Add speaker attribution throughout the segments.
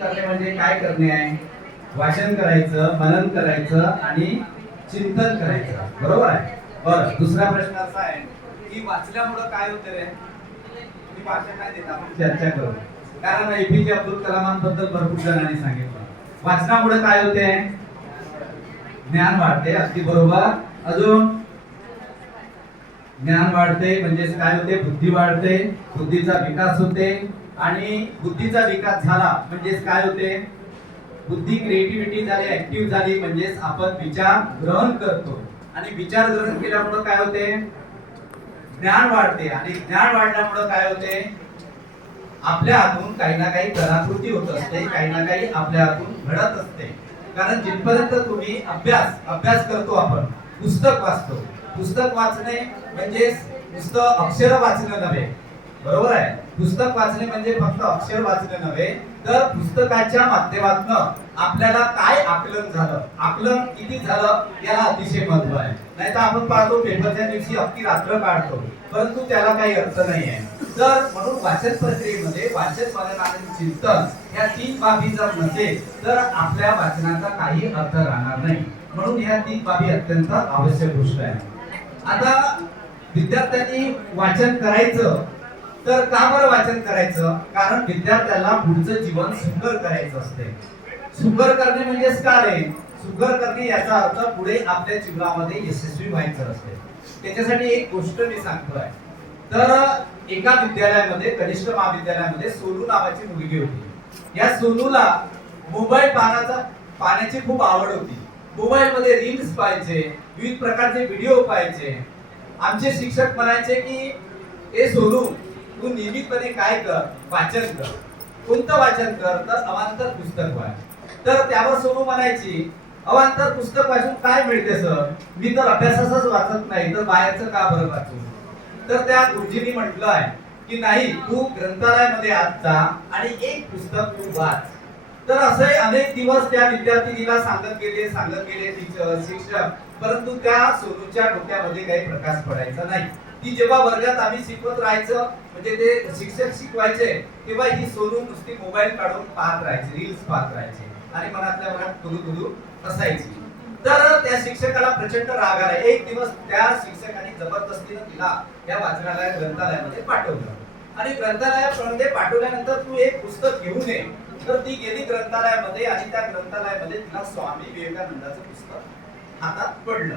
Speaker 1: करणे म्हणजे काय करणे आहे? वाचन करायचं मनन करायचं आणि चिंतन करायचं. बरोबर आहे? बरं दुसरा प्रश्न असा आहे की वाचल्यामुळं काय होतं रे? मी भाषण नाही देत आपण चर्चा करू. कारण एपीजे अब्दुल कलामांबद्दल भरपूर जणांनी सांगितलं. वाचनामुळे काय होते? ज्ञान वाढते अगदी बरोबर. अजून? ज्ञान वाढते म्हणजे काय होते? बुद्धी वाढते बुद्धीचा विकास होते. आणि बुद्धीचा विकास झाला म्हणजेच काय होते? बुद्धी क्रिएटिव्हिटी झाली ऍक्टिव्ह झाली म्हणजेच आपण विचार ग्रहण करतो. आणि विचार ग्रहण केल्यामुळे काय होते? ज्ञान वाढते. आणि ज्ञान वाढल्यामुळे काय होते? आपल्या हातून काही ना काही कलाकृती होत असते काही ना काही आपल्या हातून घडत असते. कारण जिथपर्यंत तुम्ही अभ्यास अभ्यास करतो आपण पुस्तक वाचतो. पुस्तक वाचणे म्हणजे नुसतं अक्षर वाचणं नव्हे बरोबर आहे. पुस्तक वाचणे म्हणजे फक्त अक्षर वाचणे नव्हे तर पुस्तकाच्या माध्यमातून आपल्याला काय आकलन झालं? आकलन किती झालं याला अतिशय महत्त्व आहे. नाहीतर आपण पाहतो पेपरच्या दिवशी अख्खी रात्र काढतो परंतु त्याला काही अर्थ नाही आहे. तर म्हणून वाचन प्रक्रियेमध्ये वाचन मनन आणि चिंतन या तीन बाबी जर नसेल तर आपल्या वाचनाचा काही अर्थ राहणार नाही. म्हणून या तीन बाबी अत्यंत आवश्यक गोष्ट आहे. आता विद्यार्थ्यांनी वाचन करायचं तर का बरं वाचन करायचं? कारण विद्यार्थ्याला पुढचं जीवन सुकर करायचं असते. सुकर करणे म्हणजेच काय रे? सुकर करणे याचा अर्थ पुढे आपल्या जीवनामध्ये यशस्वी व्हायचं असते. त्याच्यासाठी एक गोष्ट मी सांगतोय. तर एका विद्यालयामध्ये कनिष्ठ महाविद्यालयामध्ये सोनू नावाची मुलगी होती. या सोनूला मोबाईल पाहण्याचा पाहण्याची खूप आवड होती. मोबाईल मध्ये रील्स पाहायचे विविध प्रकारचे व्हिडिओ पाहायचे. आमचे शिक्षक म्हणायचे की ए सोनू तू नियमितपणे काय कर? वाचन कर. कोणतं वाचन कर? तर अवांतर पुस्तक वाच. तर त्यावर सोनू म्हणायची अवांतर पुस्तक वाचून काय मिळते सर? मी तर अभ्यासाच वाचत नाही तर बाहेरचं का बरं वाचू? तर त्या गुरुजींनी म्हटलं आहे की नाही तू ग्रंथालयामध्ये आज जा आणि एक पुस्तक तू वाच. तर असे अनेक दिवस त्या विद्यार्थिनीला सांगत गेले सांगत गेले टीचर शिक्षक परंतु त्या सोनूच्या डोक्यामध्ये काही प्रकाश पडायचा नाही. ती जेव्हा वर्गात आम्ही शिकवत राहायचं म्हणजे ते शिक्षक शिकवायचे तेव्हा ही सोनू नुसती मोबाईल काढून पाहत राहायची रील्स पाहत राहायची आणि मनातल्या मनात दुरू दुरू असायची तर त्या शिक्षकाला प्रचंड राग आला. एक दिवस त्या शिक्षकाने जबरदस्तीनं तिला त्या वाचनालय ग्रंथालयामध्ये पाठवलं. आणि ग्रंथालयामध्ये पाठवल्यानंतर तू एक पुस्तक घेऊन ये तर ती गेली ग्रंथालयामध्ये आणि त्या ग्रंथालयामध्ये तिला स्वामी विवेकानंदाचं पुस्तक हातात पडलं.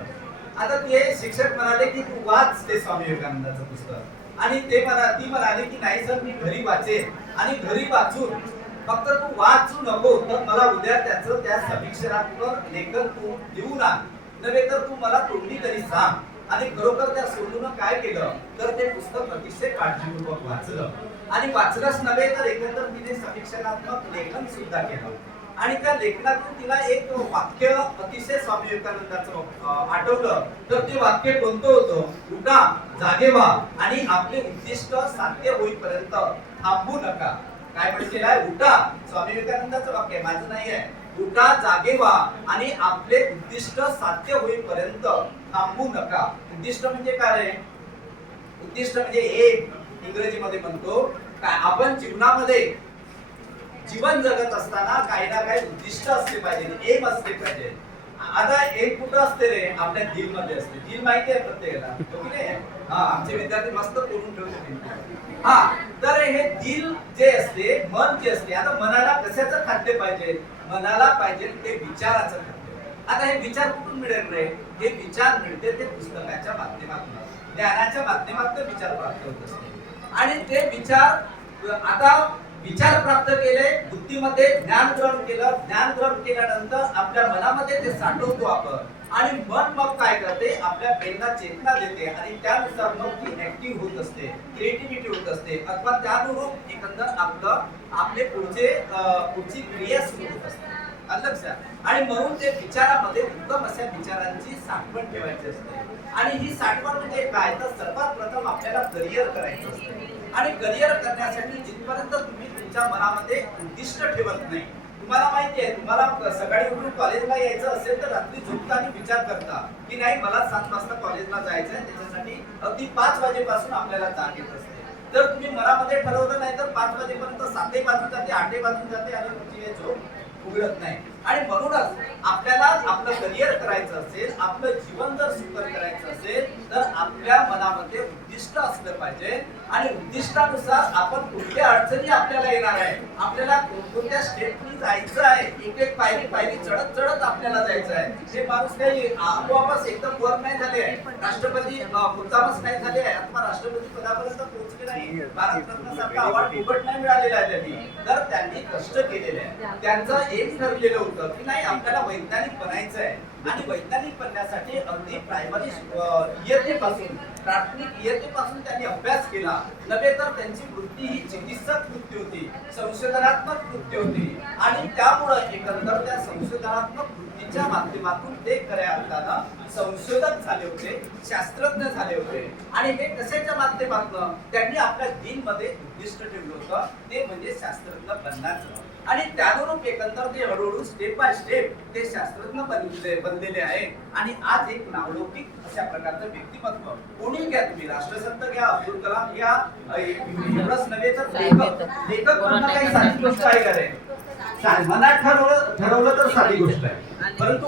Speaker 1: आता ते शिक्षक म्हणाले की तू वाच ते स्वामी विवेकानंदाचं पुस्तक. आणि ते मला ती म्हणाली की नाही सर मी घरी वाचेन. आणि घरी वाचून फक्त तू वाचू नको तर मला उद्या त्याचं त्या समीक्षणात्मक लेखन तू देऊ ना. नव्हे तर तू मला तोंडी तरी सांग. आणि खरोखर त्या सोडून काय केलं? तर ते पुस्तक अतिशय काळजीपूर्वक वाचलं. आणि वाचलंच नव्हे तर एकंदर तिने समीक्षणात्मक लेखन सुद्धा केलं. आणि त्या लेखनातून तिला एक वाक्य अतिशय स्वामी विवेकानंदाचं आठवलं. तर ते वाक्य कोणतं होतं? उठा जागे व्हा आणि आपले उद्दिष्ट साध्य होईपर्यंत थांबू नका. काय म्हणते उठा. स्वामी विवेकानंदाचं वाक्य माझं नाही आहे. उठा जागे व्हा आणि आपले उद्दिष्ट साध्य होईपर्यंत थांबू नका. उद्दिष्ट म्हणजे काय रे? उद्दिष्ट म्हणजे एक इंग्रजीमध्ये म्हणतो. काय? आपण जीवनामध्ये जीवन जगत असताना काही ना काही उद्दिष्ट असले पाहिजे एम असले पाहिजे. आता एक कुठं असते रे? आपल्या दिलमध्ये असते. दिल माहिती आहे प्रत्येकाला. हो हा आमचे विद्यार्थी मस्त करून ठेवतो हा तर हे दिल जे असते मन जे असते आता मनाला कशाचं खाद्य पाहिजे? मनाला पाहिजे ते विचाराचं खाद्य. आता हे विचार कुठून मिळेल रे? हे विचार मिळते ते पुस्तकाच्या माध्यमातून. ज्ञानाच्या माध्यमातून विचार प्राप्त होत असते. आणि ते विचार आता विचार प्राप्त केले बुद्धीमध्ये ज्ञान ग्रहण केलं ज्ञान ग्रहण केल्यानंतर आपल्या मनामध्ये ते साठवतो आपण. आणि मन मग काय करते? आपल्या ब्रेनला चेतना देते आणि त्यानुसार मग ती ऍक्टिव्ह होत असते क्रिएटिव्हिटी होत असते. अथवा त्यानुरूप एकंदर आपलं आपले पुढचे पुढची क्रिया सुरू होत असते. लक्षात? आणि म्हणून ते विचारामध्ये उत्तम अशा विचारांची साठवण ठेवायची असते. आणि ही साठवण म्हणजे काय? तर सर्वात प्रथम आपल्याला करिअर करायचं असते. आणि करिअर करण्यासाठी जिथपर्यंत तुम्ही तुमच्या मनामध्ये उद्दिष्ट ठेवत नाही. तुम्हाला माहिती आहे तुम्हाला सकाळी उठून कॉलेजला यायचं असेल तर रात्री झोपताना विचार करता की नाही मला सात वाजता कॉलेजला जायचं आहे त्याच्यासाठी अगदी पाच वाजेपासून आपल्याला जाग येत असते. जर तुम्ही मनामध्ये ठरवलं नाही तर पाच वाजेपर्यंत सातही वाजून जाते आठही वाजून जाते आणि तुमची हे झोप उघडत नाही. आणि म्हणूनच आपल्याला आपलं करिअर करायचं असेल आपलं जीवन जर सुकर करायचं असेल तर आपल्या मनामध्ये उद्दिष्ट असलं पाहिजे. आणि उद्दिष्टानुसार आपण कुठल्या अडचणी आपल्याला येणार आहे आपल्याला कोणकोणत्या स्टेपनी जायचं आहे एक एक पायरी पायरी चढत चढत आपल्याला जायचं आहे. हे माणूस काही आपोआपच एकदम वर नाही झाले आहे. राष्ट्रपती मुद्दामच नाही झाले आहे. अथवा राष्ट्रपती पदापर्यंत पोहोचले नाही. भारतरत्नासारखा अवॉर्ड नाही मिळालेला आहे त्यांनी. तर त्यांनी कष्ट केलेले आहे. त्यांचं एक ठरलेलं होतं. की नाही आपल्याला वैज्ञानिक बनायचं आहे आणि वैज्ञानिक बनण्यासाठी अगदी प्रायमरी इयत्तेपासून प्राथमिक इयत्तेपासून त्यांनी अभ्यास केला. नव्हे तर त्यांची वृत्ती ही चिकित्सक वृत्ती होती संशोधनात्मक वृत्ती होती. आणि त्यामुळं एकंदर त्या संशोधनात्मक वृत्तीच्या माध्यमातून ते खऱ्या अर्थानं संशोधक झाले होते शास्त्रज्ञ झाले होते. आणि हे कशाच्या माध्यमातून? त्यांनी आपल्या दिनमध्ये उद्दिष्ट ठेवलं होतं ते म्हणजे शास्त्रज्ञ बनण्याचं. आणि त्यानुरूप एकंदर ते हळूहळू स्टेप बाय स्टेप ते शास्त्रज्ञ बनलेले बनलेले आहे. आणि आज एक नावलौकिक अशा प्रकारचं व्यक्तिमत्व कोणी घ्या तुम्ही? राष्ट्रसंत घ्या अब्दुल कलाम घ्या एवढंच नव्हे तर लेखक लेखक म्हणणं काही साधी गोष्ट आहे का रे? मनात ठरवलं ठरवलं तर साधी गोष्ट आहे. परंतु